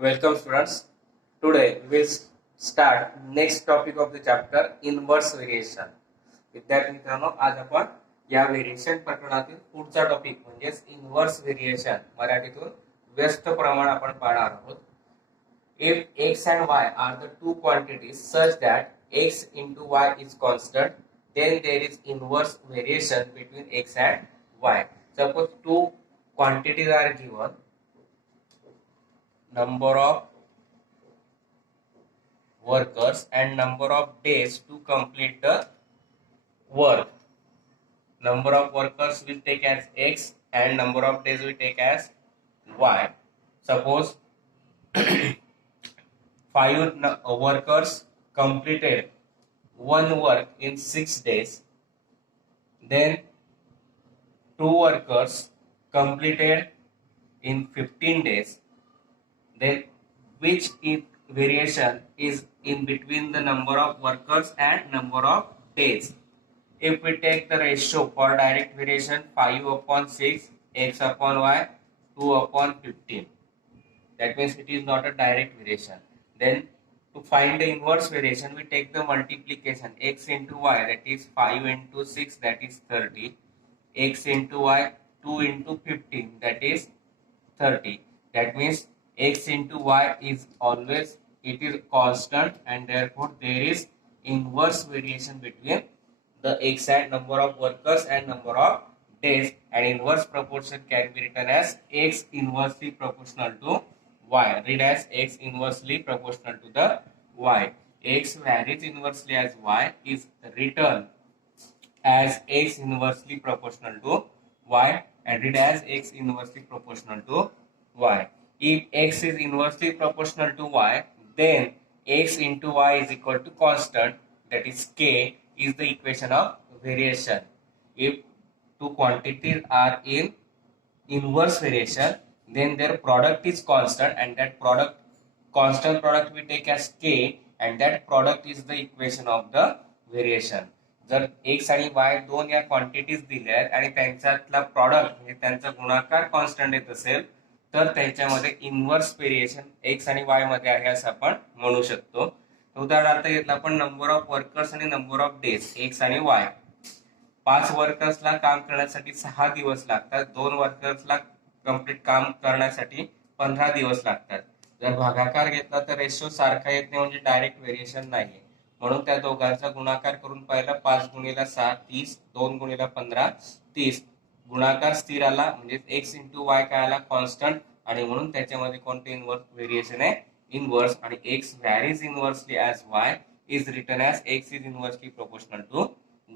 Welcome students. Today we will start next topic of the chapter inverse variation. विद्यार्थी मित्रांनो आज आपण या व्हेरिएशन प्रकरणातील पुढचा टॉपिक म्हणजेच इन्व्हर्स व्हेरिएशन मराठीतून व्यस्त प्रमाण आपण पाहणार आहोत. If x and y are the two quantities such that x into y is constant, then there is inverse variation between x and y. Suppose two quantities are given, number of workers and number of days to complete the work. Number of workers we take as x and number of days we take as y. Suppose 5 workers completed one work in 6 days, then 2 workers completed in 15 days, then which variation is in between the number of workers and number of days? If we take the ratio for direct variation 5 upon 6 x upon y 2 upon 15, that means it is not a direct variation. Then to find the inverse variation we take the multiplication x into y, that is 5 into 6, that is 30, x into y 2 into 15, that is 30. That means x into y is always, it is constant, and therefore there is inverse variation between the x and number of workers and number of days, and inverse proportion can be written as x inversely proportional to y. Read as x inversely proportional to the y. X varies inversely as y is written as x inversely proportional to y, and read as x inversely proportional to y. If x is inversely proportional to y, then x into y is equal to constant, that is k is the equation of variation. If two quantities are in inverse variation, then their product is constant, and that product, constant product we take as k, and that product is the equation of the variation. जर x आणि y दोन या quantities दिल्या आहेत आणि त्यांच्यातला product म्हणजे त्यांचा गुणाकार कॉन्स्टंट येत असेल तर त्याच्यामध्ये इन्व्हर्स व्हेरिएशन x आणि y मध्ये आहे असं आपण म्हणू शकतो. उदाहरणार्थ घेतलं आपण नंबर ऑफ वर्कर्स आणि नंबर ऑफ डेज x आणि y. 5 वर्कर्सला काम करण्यासाठी 6 दिवस लागतात, 2 वर्कर्सला कंप्लीट काम करण्यासाठी 15 दिवस लागतात. जर भागाकार घेतला तर रेशो सारखा येत नाही, म्हणजे डायरेक्ट व्हेरिएशन नाही, म्हणून त्या दोघांचा गुणाकार करून पाहिला 5 गुणिला 6 30, 2 गुणिला 15 30, गुणाकार स्थिर आला म्हणजे x इंटू वाय काय आला कॉन्स्टंट, आणि म्हणून त्याच्यामध्ये कोणते इन्व्हर्स व्हेरिएशन आहे इन्व्हर्स, आणि x varies inversely as y is written as x is inversely proportional to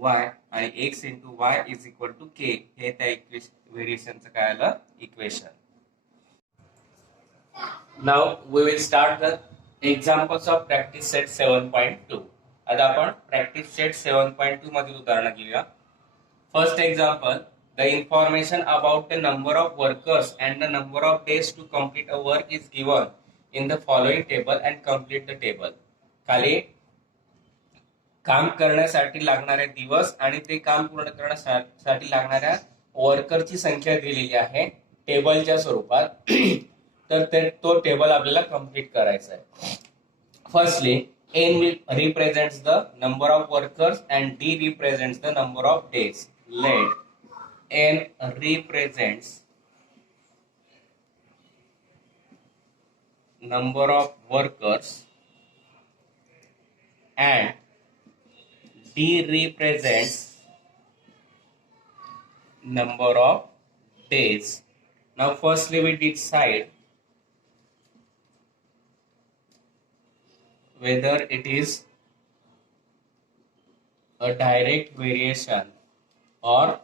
y, आणि x into Y is equal to k हे त्या व्हेरिएशनचं काय आलं equation. Now we will start the examples of practice set 7.2. आता आपण practice set 7.2 मधील उदाहरण घेऊया. First example, the information about the number of workers and the number of days to complete a work is given in the following table and complete the table. खाली काम करण्यासाठी लागणारे दिवस आणि ते काम पूर्ण करण्यासाठी लागणाऱ्या वर्करची संख्या दिलेली आहे टेबलच्या स्वरूपात. तर तो टेबल आपल्याला कंप्लीट करायचा आहे. Firstly n represents the number of workers and d represents the number of days. Let n represents number of workers and d represents number of days. Now firstly we decide whether it is a direct variation or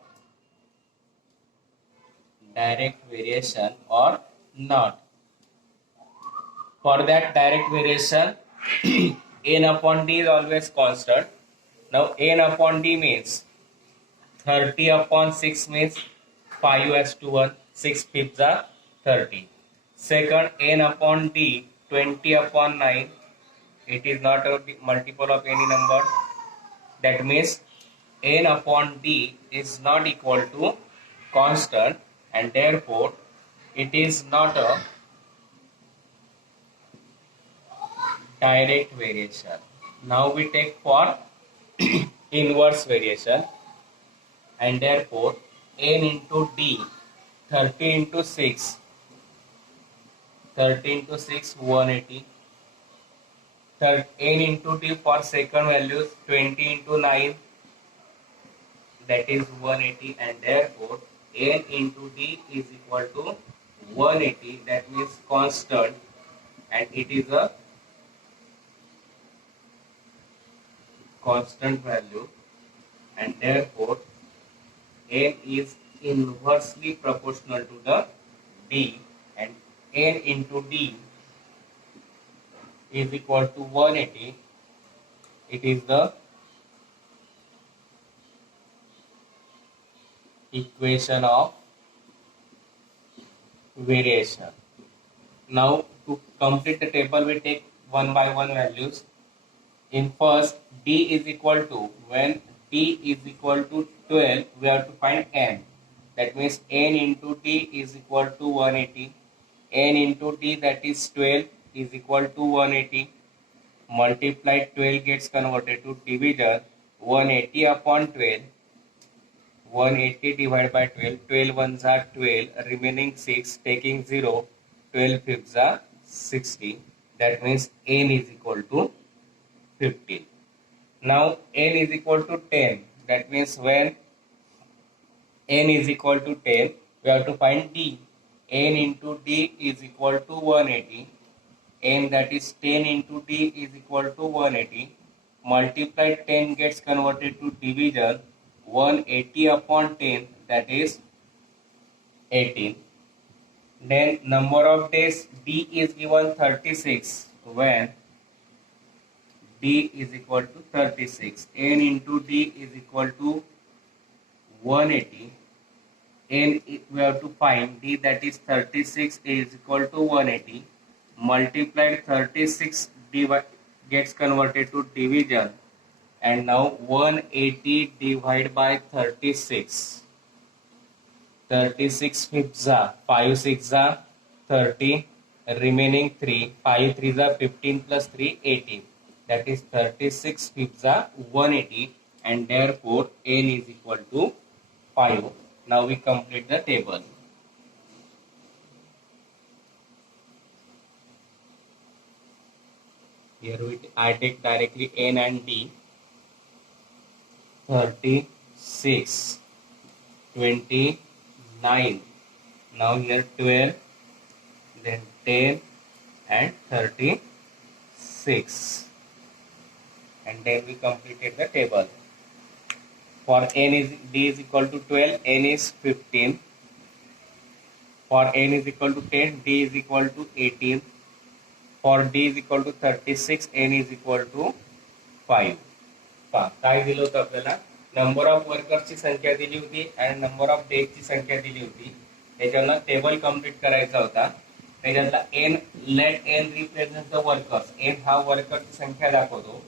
not. For that direct variation n upon d is always constant. Now n upon d means 30 upon 6 means 5 as to 1, 6 fifths are 30. Second, n upon d 20 upon 9, it is not a multiple of any number. That means n upon d is not equal to constant, and therefore it is not a direct variation. Now we take for inverse variation, and therefore n into d, 30 into 6, 180. Third, n into d for second values, 20 into 9, that is 180, and therefore n into d is equal to 180, that means constant, and it is a constant value, and therefore n is inversely proportional to the d, and n into d is equal to 180. It is the equation of variation. Now to complete the table, we take one by one values. In first, d is equal to, when d is equal to 12, we have to find n. That means n into d is equal to 180. N into d, that is 12, is equal to 180. Multiplied 12 gets converted to division, 180 upon 12. 180 divided by 12, 12 ones are 12, remaining 6, taking 0, 12 fifths are 60. That means n is equal to 15. Now n is equal to 10. That means when n is equal to 10, we have to find d. N into d is equal to 180. N, that is 10 into d, is equal to 180. Multiplied 10 gets converted to division, 180 upon 10, that is 18. Then number of days, d is given 36, when d is equal to 36. N into d is equal to 180. N, we have to find d, that is 36, is equal to 180. Multiplied 36 gets converted to division, and now 180 divided by 36. 36 fifths are 5 6 are 30, remaining 3, 5 3s are 15 plus 3 18. That is 36 fifths are 180, and therefore n is equal to 5. Now we complete the table. Here I take directly n and d. 36, 29. Now here 12, then 10 and 36. And then we completed the table. For n is d is equal to 12, n is 15. For n is equal to 10, d is equal to 18. For d is equal to 36, n is equal to 5. काय दिलं होतं आपल्याला, number of वर्कर्सची संख्या दिली होती आणि number of डेजची संख्या दिली होती. त्याच्याला टेबल कम्प्लीट करायचा होता. त्याच्यातला n, let n represent the workers. N हा वर्करची संख्या दाखवतो.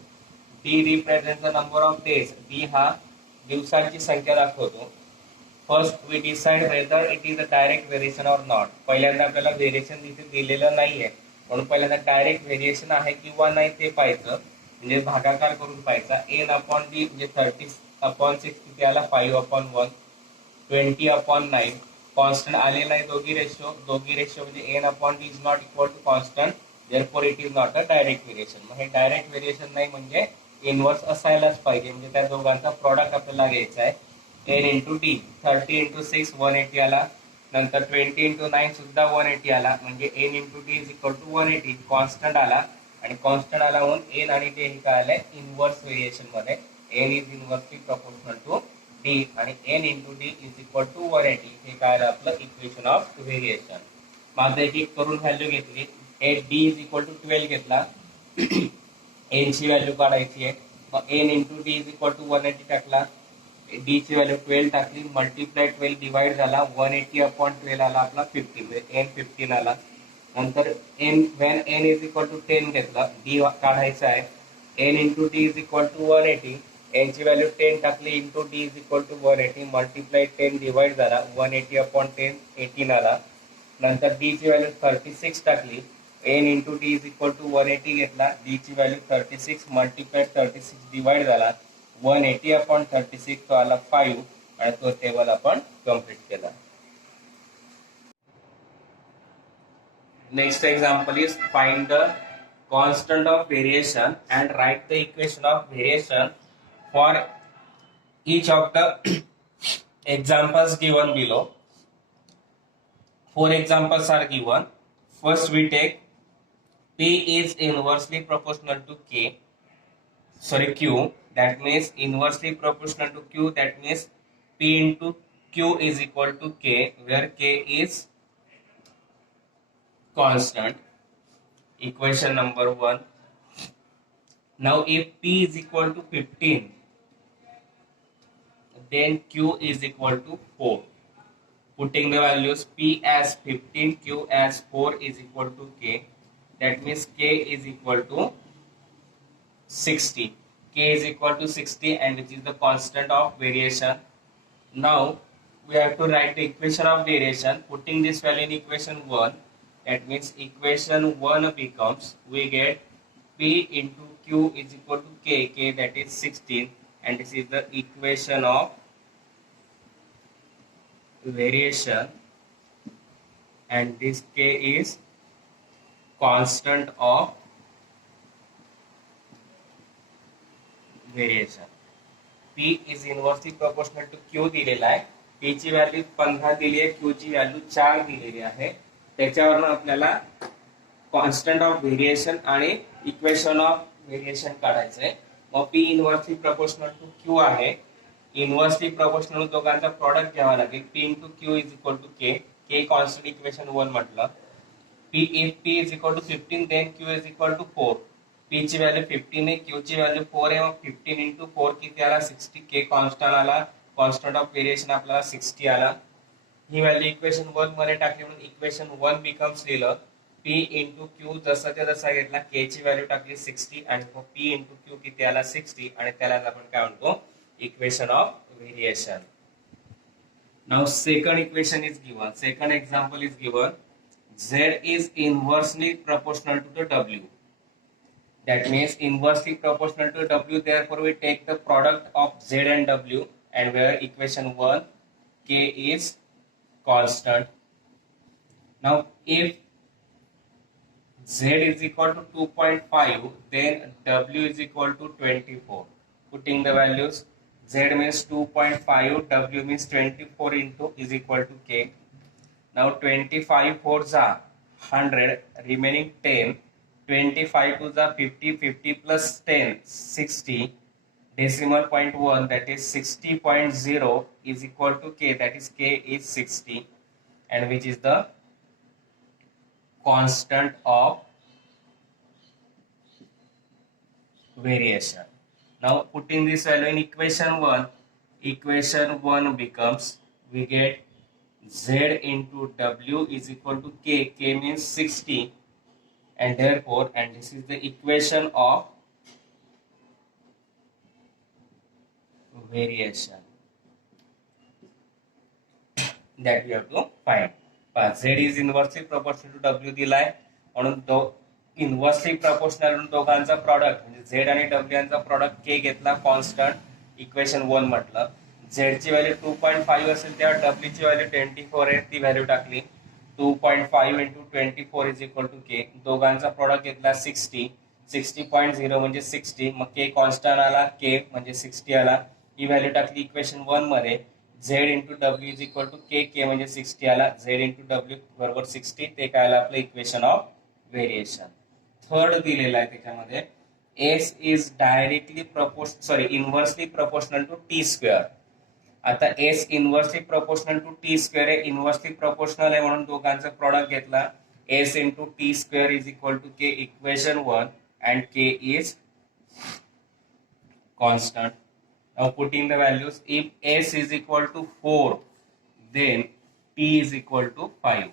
D represent the number of days. D हा दिवसांची संख्या दाखवतो. First we decide whether it is a direct variation or not. पहिल्यांदा आपल्याला व्हेरिएशन तिथे दिलेलं नाहीये, म्हणून पहिल्यांदा डायरेक्ट व्हेरिएशन आहे किंवा नाही ते पाहायचं, म्हणजे भागाकार करून पाहायचा. एन अपॉन डी म्हणजे 30 अपॉन 6 किती आला, 5 अपॉन 1, 20 अपॉन 9. कॉन्स्टंट आलेला आहे दोघी रेशो म्हणजे n upon d is not equal to constant, therefore it is not a direct variation. मग हे डायरेक्ट व्हेरिएशन नाही म्हणजे इनवर्स असायलाच पाहिजे, म्हणजे त्या दोघांचा प्रॉडक्ट आपल्याला घ्यायचा आहे. एन इंटू डी, 30 इंटू 6 180 आला, नंतर 20 इंटू 9 सुद्धा 180 आला, म्हणजे n into D is equal to 180. Constant आला, आणि कॉन्स्टंट आला म्हणून एन आणि डी हे काय आलंय, इनवर्स व्हेरिएशन मध्ये. N is inversely proportional to D, आणि N into D is equal to 180. हे काय आलं आपलं इक्वेशन ऑफ व्हेरिएशन. माझं एक एक करून व्हॅल्यू घेतली. A D is equal to 12 घेतला, एन ची व्हॅल्यू काढायची आहे. मग N into D is equal to 180 टाकला, डी ची व्हॅल्यू 12 टाकली, मल्टिप्लाय 12 डिवाइड झाला, 180 अपॉन 12 आला आपला 50, म्हणजे एन 15 आला. नंतर n, when n is equal to 10 घेतला, डी काढायचा आहे. N into D is equal to 180, n ची व्हॅल्यू 10 टाकली, into D is equal to 180, multiply 10 divide झाला, 180 अपॉन 10 18 आला. नंतर डी ची व्हॅल्यू 36 टाकली, n into t is equal to 180 घेतला, d ची व्हॅल्यू 36 मल्टिप्लाइड 36 डिवाइड झाला 180 अपॉन 36 तो आला 5 आणि तो टेबल आपण कंप्लीट केला. Next example is find the constant of variation and write the equation of variation for each of the examples given below. 4 examples are given. First we take P is inversely proportional to Q. That means inversely proportional to Q. That means P into Q is equal to K, where K is constant. Equation number 1. Now if P is equal to 15, then Q is equal to 4. Putting the values P as 15, Q as 4 is equal to K. That means K is equal to 60. K is equal to 60 and which is the constant of variation. Now we have to write the equation of variation. Putting this value in equation 1, that means equation 1 becomes, we get P into Q is equal to K, that is 16, and this is the equation of variation, and this K is constant of variation. P is inversely proportional to Q दिलेला आहे. P ची value 15 दिली आहे, Q ची value 4 दिलेली आहे. त्याच्यावरून आपल्याला कॉन्स्टंट ऑफ व्हेरिएशन आणि इक्वेशन ऑफ व्हेरिएशन काढायचं आहे. मग P inversely proportional to Q आहे. इनव्हर्सली प्रोपोर्शनल दोघांचा प्रॉडक्ट घ्यावा लागेल. P into Q is equal to K constant equation 1 म्हटलं. If P is equal to 15, then Q is equal to 4. P ची value 15 आहे, Q ची व्हॅल्यू 4 आहे. मग 15 into 4 किती आला? 60. K कॉन्स्टंट आला, कॉन्स्टंट ऑफ व्हेरिएशन आपल्याला 60 आला. ही व्हॅल्यू इक्वेशन 1 मध्ये टाकली म्हणून इक्वेशन 1 बिकम्स लिहिलं P इंटू Q जसाच्या तसा घेतला, K ची व्हॅल्यू टाकली 60 आणि मग P इंटू Q किती आला? 60 आणि त्याला आपण काय म्हणतो? Equation of variation. Now second equation is given. Second example is given. Z is inversely proportional to the W. That means inversely proportional to W. Therefore, we take the product of Z and W, and where equation 1 K is constant. Now, if Z is equal to 2.5, then W is equal to 24. Putting the values, Z means 2.5, W means 24 into is equal to K. Now 25 fours are 100, remaining 10. 25 to the 50, 50 plus 10, 60. Decimal point 1, that is 60.0 is equal to K, that is K is 60, and which is the constant of variation. Now putting this value in equation 1 becomes, we get Z into W is equal to K. K means 60, and therefore, and this is the equation of variation that we have to find. Z is inversely proportional to W दिलाय म्हणून तो inversely proportional म्हणून दोघांचा product म्हणजे Z आणि W यांचा product K घेतला constant equation 1 म्हटलं. Z ची व्हॅल्यू 2.5 असेल तेव्हा W ची व्हॅल्यू 24 आहे, ती व्हॅल्यू टाकली. 2.5 into 24 is equal to K. दोघांचा प्रॉडक्ट घेतला 60. 60.0 म्हणजे 60. मग K कॉन्स्टंट आला, K म्हणजे 60 आला. ही व्हॅल्यू टाकली इक्वेशन 1 मध्ये. Z into W is equal to K. K म्हणजे 60 आला. Z into W बरोबर 60. ते काय आलं आपलं इक्वेशन ऑफ व्हेरिएशन. थर्ड दिलेला आहे त्याच्यामध्ये S is directly inversely proportional to T square. आता S inversely proportional to T square आहे. इनव्हर्सली प्रोपोर्शनल आहे म्हणून दोघांचा प्रॉडक्ट घेतला. S into T square is equal to K, equation 1, and K is constant. Now putting the values, if S is equal to 4, then T is equal to 5.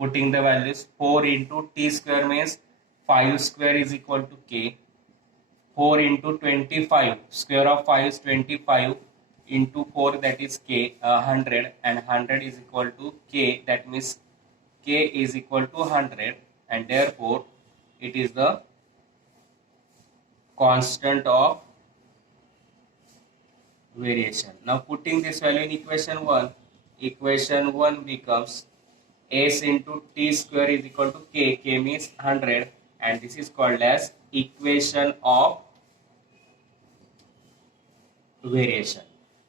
Putting the values, 4 into T square means 5 square is equal to K. 4 into 25, square of 5 is 25. Into 4, that is K, 100, and 100 is equal to K, that means K is equal to 100. and therefore it is the constant of variation. Now putting this value in equation 1 becomes s into t square is equal to k means 100, and this is called as equation of variation.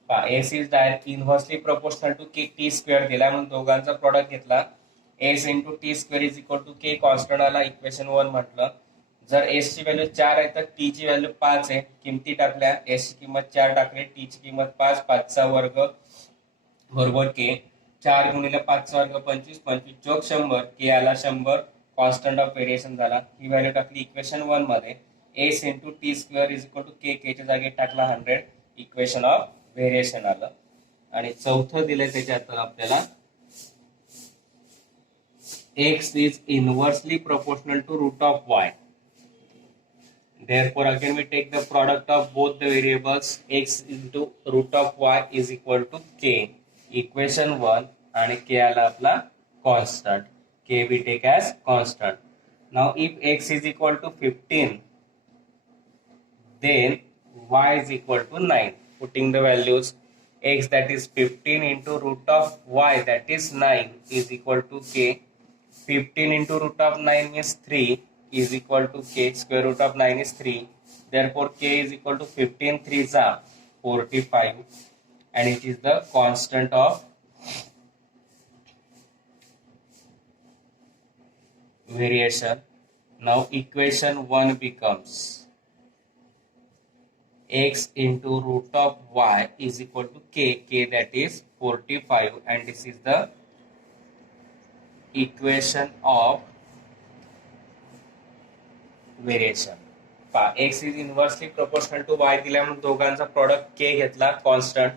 S is direct inversely proportional to k t square दिला म्हणून दोघांचा product घेतला. s into t square is equal to k constant आला equation 1 म्हटलं. जर s ची value 4 आहे तर t ची व्हॅल्यू 5 आहे. किमती टाकल्या, s ची किंमत 4 टाकली, t ची किंमत 5, 5 चा वर्ग बरोबर k. 4 गुणिले 5 चा वर्ग 25, 25 चौक 100, k आला 100, कॉन्स्टंट ऑफ व्हेरिएशन झाला. ही व्हॅल्यू टाकली इक्वेशन 1 मध्ये. s into t square is equal to k, k च्या जागी टाकला 100, इक्वेशन ऑफ व्हेरिएशन आलं. आणि चौथं दिलंय त्याच्यात आपल्याला x is inversely proportional to root of y. Therefore again we take the product of both the variables. X into root of y is equal to k, equation 1, and k आला आपला constant. K we take as constant. Now if x is equal to 15, then y is equal to 9. Putting the values, x that is 15 into root of y that is 9 is equal to k. 15 into root of 9 is 3 is equal to k. Square root of 9 is 3. Therefore k is equal to 15 3s are 45, and it is the constant of variation. Now equation 1 becomes x into root of y is equal to k that is 45, and this is the equation of variation. x is inversely proportional to y दिला म्हणून दोघांचा product k घेतला constant,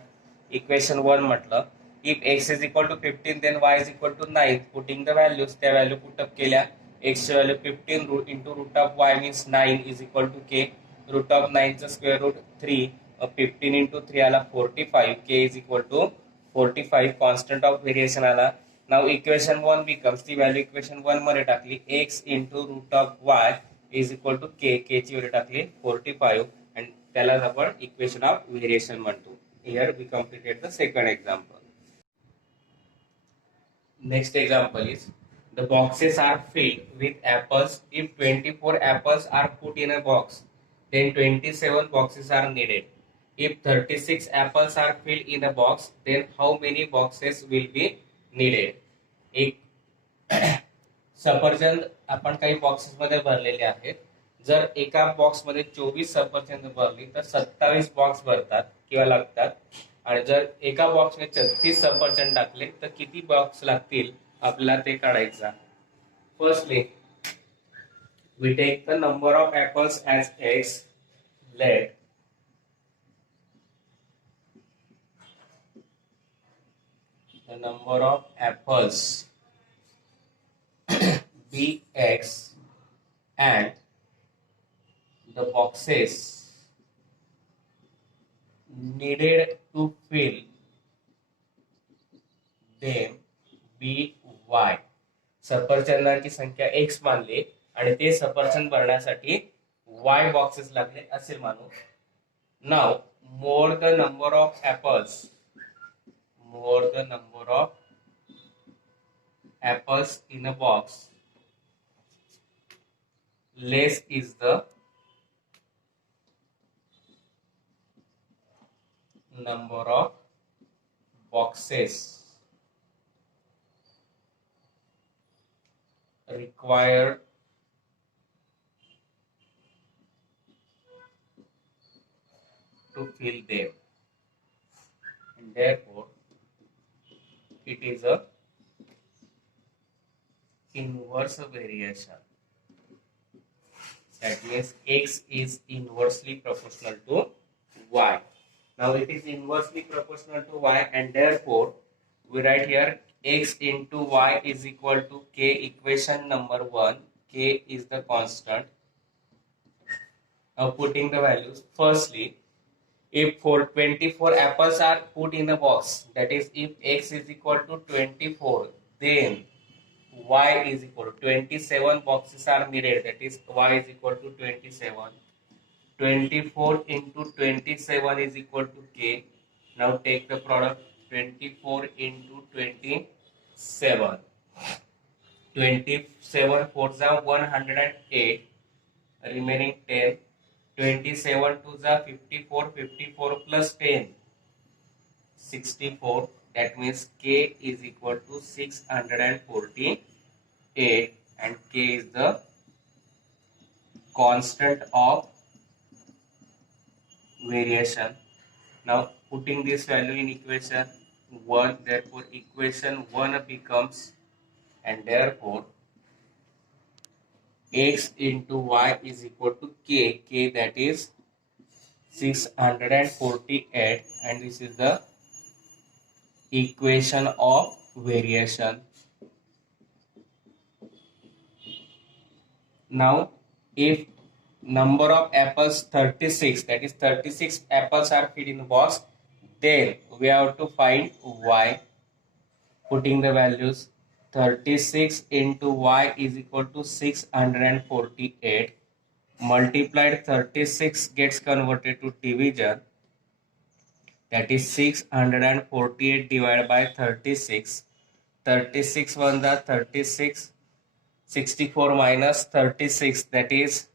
equation 1 म्हटलं. if x is equal to 15 then y is equal to 9. putting the values, त्या value put up केल्या. x ची value 15 into root of y means 9 is equal to k. root of 9 चा square root 3, 15 into 3 आला 45, k is equal to 45, constant of variation आला. Now equation 1 becomes, ती value equation 1 मध्ये टाकली, x into root of y is equal to k, k ची value टाकली 45, and त्यालाच आपण इक्वेशन ऑफ व्हेरिएशन म्हणतो. Here we completed the second example. Next example is, the boxes are filled with apples. If 24 apples are put in a box, then 27 boxes are needed. If 36 apples are filled in a box, then how many boxes will be needed? एक सफरचंद आपण काही boxes मध्ये भरलेले आहेत. जर एका box मध्ये 24 सफरचंद भरली तर 27 बॉक्स भरतात किंवा लागतात. आणि जर एका बॉक्स मध्ये 36 सफरचंद टाकले तर किती बॉक्स लागतील आपल्याला ते काढायचं. Firstly we take the number of apples as x. Let the number of apples be x and the boxes needed to fill them be y. सफरचंदांची संख्या x मानली आणि ते सफरचंद भरण्यासाठी y बॉक्सेस लागले असे मानू. Now more the number of apples in a box, less is the number of boxes required to fill them, and therefore it is a inverse variation. That means x is inversely proportional to y. Now it is inversely proportional to y, and therefore we write here x into y is equal to k, equation number 1. K is the constant. Now putting the values, firstly if 24 apples are put in a box, that is if x is equal to 24, then y is equal to 27 boxes are needed, that is y is equal to 27. 24 into 27 is equal to k. Now take the product, 24 into 27. 27 fours are 108, remaining 10. 27 twos are 54, 54 plus 10, 64. That means k is equal to 648, and k is the constant of variation. Now putting this value in equation 1, therefore equation 1 becomes, and therefore x into y is equal to k, that is 648, and this is the equation of variation. Now if number of apples 36, that is 36 apples are fit in the box, then we have to find y. Putting the values, 36 into y is equal to 648, multiplied 36 gets converted to division, that is 648 divided by 36. 36 ones are 36, 64 minus 36, that is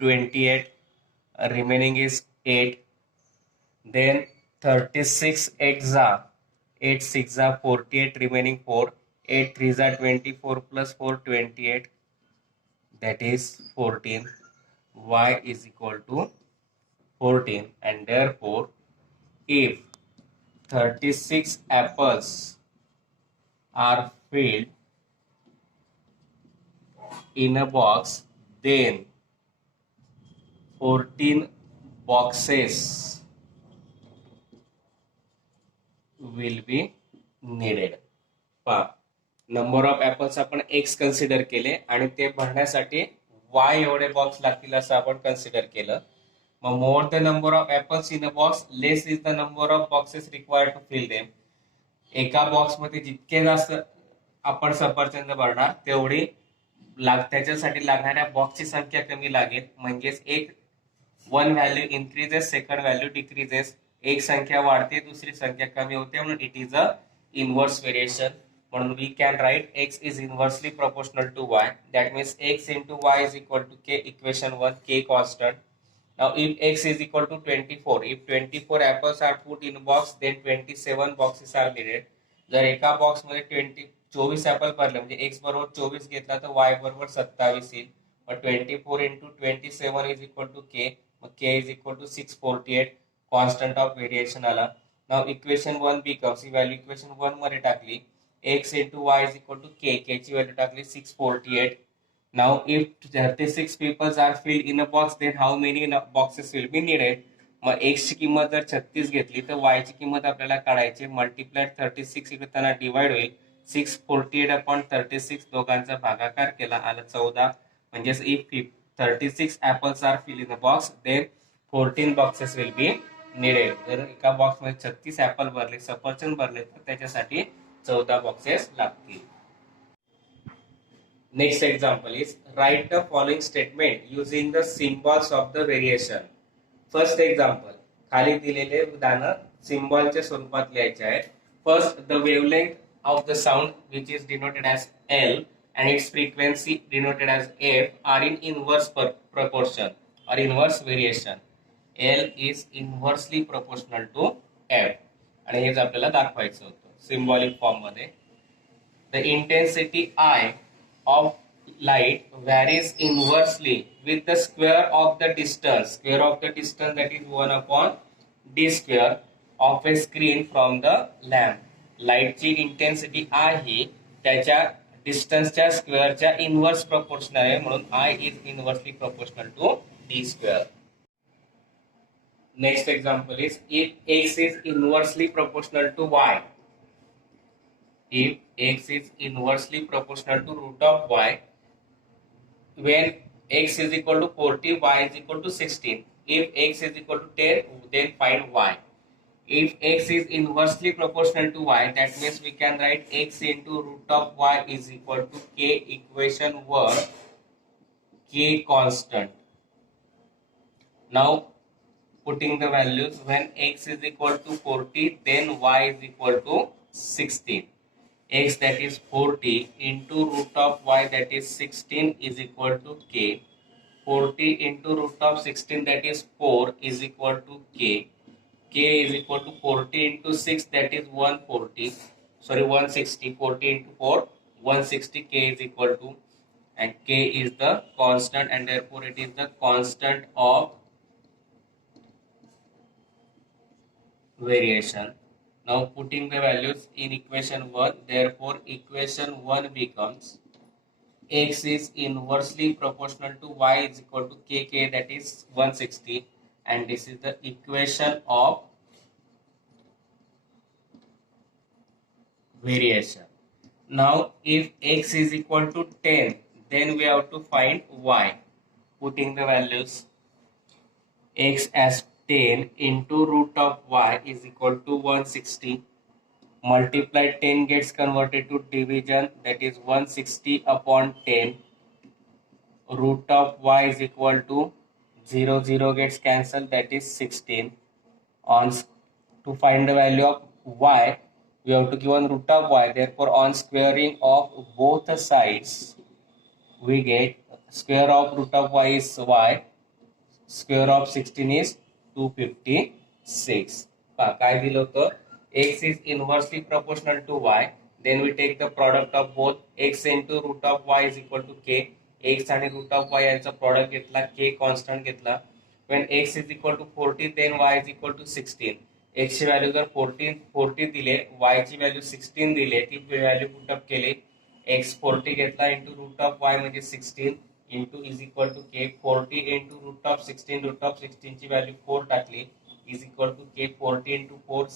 28, remaining is 8. Then 36 8s are 8 6 are 48, remaining 4. 8 3s are 24 plus 4 28, that is 14. Y is equal to 14, and therefore if 36 apples are filled in a box, then 14 boxes will be needed. पहा, number of apples आपण x consider केले आणि ते भरण्यासाठी वाय एवढे box लागतील असं आपण कन्सिडर केलं. मग more the number of apples in a box, less is the number of boxes required to fill them. एका बॉक्स मध्ये जितके जास्त आपण सफरचंद भरणार तेवढी त्याच्यासाठी लागणाऱ्या बॉक्सची संख्या कमी लागेल. म्हणजेच एक one value increases, second value decreases. एक संख्या वाढते, दुसरी संख्या कमी होते, म्हणून it is a inverse variation. म्हणून we can write X is inversely proportional to Y. That means X into Y is equal to K, equation 1, K constant. Now if x is equal to 24, if 24 apples are put in box, then 27 boxes are needed. जर एका box मध्ये 24 apple भरले, म्हणजे x बरोबर 24 घेतला तर y बरोबर 27 येईल. मग 24 into 27 is equal to k, mug k is equal to 648, constant of variation आला. नाव इक्वेशन 1 becomes, ही व्हॅल्यू इक्वेशन 1 मध्ये टाकली, x into y is equal to k, k ची व्हॅल्यू टाकली 648. Now if 36 people are filled in a box, then how many boxes will be needed? Mug x ची किंमत जर 36 घेतली तर y ची किंमत आपल्याला काढायची. मल्टिप्लाइड 36 इकडे त्यांना डिवाइड होईल. 648 अपॉन 36 दोघांचा भागाकार केला, आला 14. म्हणजेच if 36 apples are filled in a box, then 14 boxes will be needed. जर एका बॉक्स मध्ये 36 ऍपल भरले, सफरचंद भरले, तर त्याच्यासाठी 14 बॉक्सेस लागतील. Next example is write the following statement using the symbols of the variation. First example, खाली दिलेले उदाहरण सिम्बॉलच्या स्वरूपात लिहायचे आहेत. First, the wavelength of the sound, which is denoted as L, and its frequency denoted as F, are in inverse proportion or inverse variation. L is inversely proportional to F, आणि हेच आपल्याला दाखवायचं होतं सिम्बॉलिक फॉर्म मध्ये. The intensity I of light varies inversely with the square of the distance. Square of the distance, that is 1 upon d square of a screen from the lamp. Light ची intensity I ही त्याच्या डिस्टन्सच्या स्क्वेअरच्या inverse proportional आहे, म्हणून I is inversely proportional to d square. Next example is if x is inversely proportional to y. If x is inversely proportional to root of y, when x is equal to 40, y is equal to 16. If x is equal to 10, then find y. If x is inversely proportional to y, that means we can write x into root of y is equal to k, equation 1, k constant. Now putting the values, when x is equal to 40, then y is equal to 16. X, that is 40, into root of y, that is 16, is equal to k. 40 into root of 16, that is 4, is equal to k. K is equal to 40 into 6, that is 140. Sorry, 160. 40 into 4, 160. K is equal to, and k is the constant, and therefore it is the constant of variation. Now putting the values in equation 1, therefore equation 1 becomes x is inversely proportional to y is equal to kk, that is 160, and this is the equation of variation. Now if x is equal to 10, then we have to find y. Putting the values, x as 10 into root of y is equal to 160. Multiply 10 gets converted to division, that is 160 upon 10. Root of y is equal to 0 gets cancelled, that is 16. On to find the value of y, we have to give one root of y, therefore on squaring of both the sides we get square of root of y is y, square of 16 is 256. काय दिलं होतं, x is inversely proportional to y, then we take the product of both, x into root of y is equal to k. x आणि root of y यांचा product घेतला, k constant घेतला. When x is equal to 40, then y is equal to 16. x ची value जर 40 दिले, y ची value 16 दिले, ती व्हॅल्यू पुटअप केली, x 40 घेतला इंटू रूट ऑफ y म्हणजे 16 इंटू इज इक्वल टू के. 40 इंटू रूट ऑफ 16 ची व्हॅल्यू 4 टाकली इज इक्वल टू के. 40 इंटू 4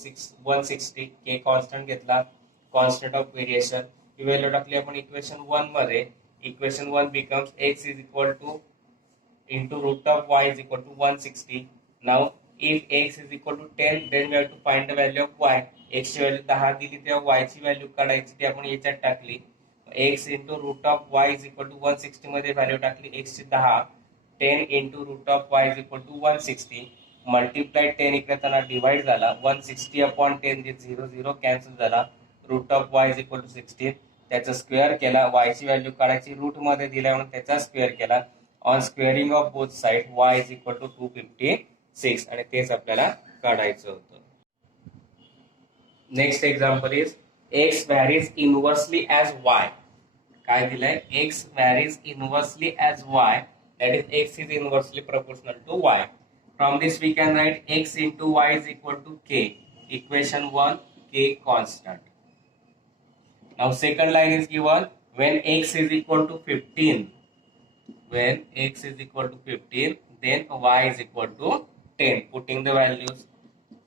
160. के कॉन्स्टंट घेतला, कॉन्स्टंट ऑफ व्हेरिएशन ही व्हॅल्यू टाकली आपण इक्वेशन 1 मध्ये. Equation 1 becomes x is equal to into root of y is equal to 160. Now if x is equal to 10, then we have to find the value of y. x ची value 10 दिली, तेव्हा y ची value काढायची, ती आपण याच्यात टाकली. x into root of y is equal to 160 मध्ये व्हॅल्यू टाकली x ची 10. 10 into root of y is equal to 160. Multiply 10 इकडे त्यांना डिवाइड झाला, 160 अपॉन 10 0 कॅन्सल झाला. Root of y is equal to 16, त्याचा स्क्वेअर केला, y ची व्हॅल्यू काढायची, रूट मध्ये दिला म्हणून त्याचा स्क्वेअर केला. On squaring of both side y is equal to 256, आणि तेच आपल्याला काढायचं होतं. Next example is x varies inversely as y. काय दिलंय, x varies inversely as y, that is x is inversely proportional to y. From this we can write x into y is equal to k. Equation 1, k constant. Now second line is given, when x is equal to 15, when x is equal to 15, then y is equal to 10. Putting the values,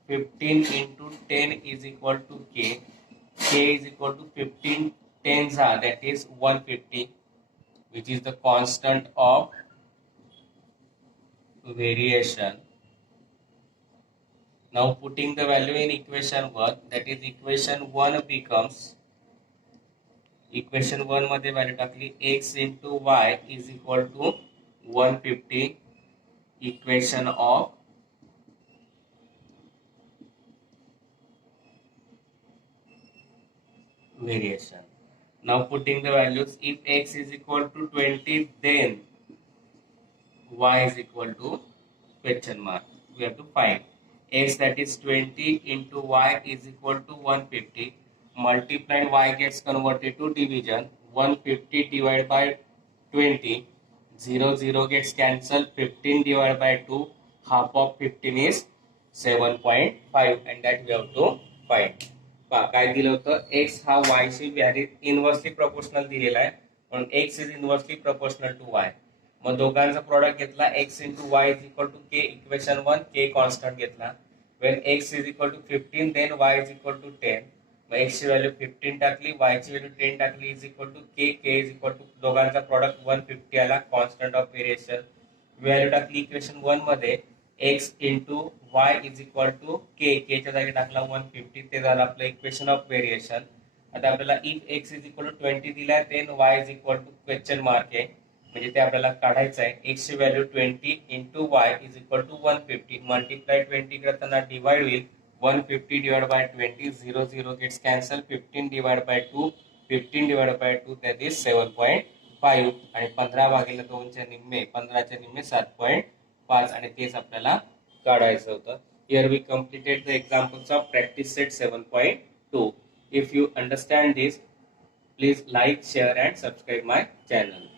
15 into 10 is equal to k. K is equal to 15 tens are, that is 150, which is the constant of variation. Now putting the value in equation 1, that is equation 1 becomes, equation 1 मध्ये value टाकली, x into y is equal to 150, equation of variation. Now putting the values, if x is equal to 20, then y is equal to question mark. We have to find x, that is 20 into y is equal to 150. Multiplied y gets converted to division, 150 divided by 20, 0 gets cancelled, 15 divided by 2, half of 15 is 7.5, and that we have to find. काय दिलं होतं, x हा y शी vary inversely proportional दिलेला आहे, म्हणून x is inversely proportional to y. मग दोघांचा प्रोडक्ट घेतला, x into y is equal to k. Equation 1, k constant घेतला. when x is equal to 15, then y is equal to 10. मग x ची value 15 टाकली, y ची व्हॅल्यू 10 टाकली, is equal to k. k is equal to दोघांचा प्रोडक्ट 150 आला, constant of variation. Value टाकली इक्वेशन 1 मध्ये, x into Y is equal to k, केच्या जागी टाकला 150, ते झालं आपलं इक्वेशन ऑफ व्हेरिएशन. आता आपल्याला if x is equal to 20 दिलाय, then y is equal to question mark आहे, म्हणजे ते आपल्याला काढायचं आहे. एक्स ची value 20 into Y is equal to 150, multiply 20 करताना डिवाइड होईल 150 divide by 20, 0 0 gets cancel, 15 divide by 2, 15 divide by 2 that is 7.5, आणि 15 भागिले 2 चे निम्मे, 15 चे निम्मे 7.5, आणि तेच आपल्याला काढायचं होतं. Here we completed the examples of practice set 7.2. If you understand this, please like, share and subscribe my channel.